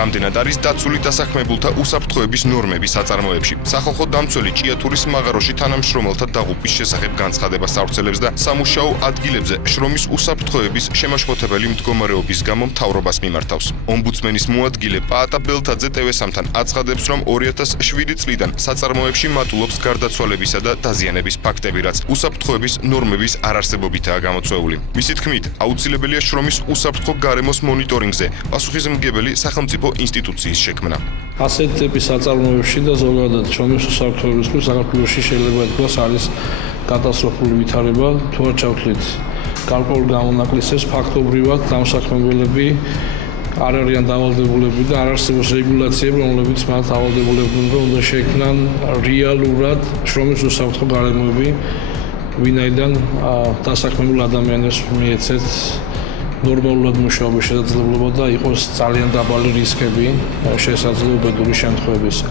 რამდენად არის დაცული დასაქმებულთა უსაფრთხოების ნორმები საწარმოებში. სახალხო დამცველი ჭიათურის მაღაროში თანამშრომელთა დაღუპვის შესახებ განცხადებას ავრცელებს და სამუშაო ადგილებზე შრომის უსაფრთხოების შემაშფოთებელი მდგომარეობის გამო მთავრობას მიმართავს. ომბუდსმენის მოადგილე პაატა ბელთაძე TV-სამთან აცხადებს, რომ 2007 წლიდან საწარმოებში მატულობს გარდაცვალებისა და დაზიანების ფაქტები, რაც უსაფრთხოების ნორმების არარსებობითაა გამოწვეული. მისი თქმით, აუცილებელია შრომის უსაფრთხო გარემოს მონიტორინგზე პასუხისმგებელი სახელმწიფო ინსტიტუციის შექმნა. ასეთ ტიპის საწარმოებში და ზოგადად შრომის უსაფრთხოების გამო საქართველოში შეიძლება ითქვას არის კატასტროფული ვითარება, თუ არ ჩავთვლით გარკვეულ გამონაკლისებს ფაქტობრივად დამსაქმებელები არ არიან დავალდებულები და არ არსებობს რეგულაციები, რომლებიც მათ დავალდებულებდნენ, რომ უნდა შექმნან რეალურად შრომის უსაფრთხო გარემოები, ვინაიდან დასაქმებულ ადამიანებს მიეცეთ ნორმალურად მუშაობის შესაძლებლობა და იყოს ძალიან დაბალი რისკები შესაძლო უბედური შემთხვევებისა.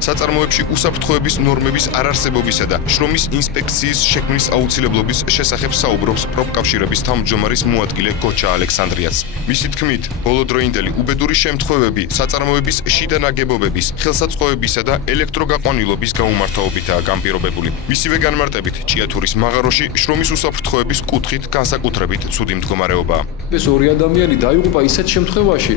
საწარმოებში უსაფრთხოების ნორმების არარსებობისა და შრომის ინსპექციის შექმნის აუცილებლობის შესახებ საუბრობს პროფკავშირების თავმჯდომარის მოადგილე გოჩა ალექსანდრიაც. მისი თქმით, ბოლოდროინდელი უბედური შემთხვევები საწარმოების შიდა ნაგებობების, ხელსაწყოებისა და ელექტროგაყვანილობის გაუმართავობითაა განპირობებული. მისივე განმარტებით, ჭიათურის მაღაროში შრომის უსაფრთხოების კუთხით განსაკუთრებით ცუდი მდგომარეობაა. ეს ორი ადამიანი დაიღუპა ისეთ შემთხვევაში,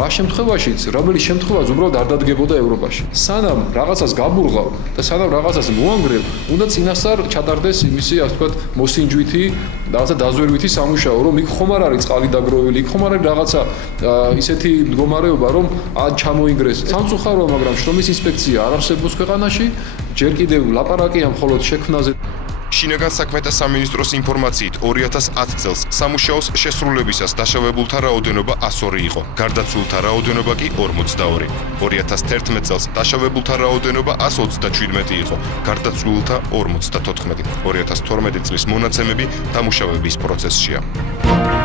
რა შემთხვევაშიც, რომელიც შემთხვევაც უბრალოდ არ დადგებოდა ევროპაში. სანამ რაღაცას გაბურღავ და სანამ რაღაცას მოანგრევ, უნდა წინასწარ ჩატარდეს იმისი, ასე ვთქვათ, მოსინჯვითი, რაღაცა დაზვერვითი სამუშაო, რომ იქ ხომ არ არის წყალი დაგროვილი, იქ ხომ არ არის რაღაცა ისეთი მდგომარეობა, რომ ჩამოინგრეს. სამწუხაროა, მაგრამ შრომის ინსპექცია არ არსებობს ქვეყანაში, ჯერ კიდევ ლაპარაკია მხოლოდ შექმნაზე. შინაგან საქმეთა სამინისტროს ინფორმაციით 2010 წელს სამუშაოს შესრულებისას დაშავებულთა რაოდენობა 102 იყო, გარდაცვლილთა რაოდენობა კი 42. 2011 წელს დაშავებულთა რაოდენობა 127 იყო, გარდაცვლილთა 54. 2012 წლის მონაცემები დამუშავების პროცესშია.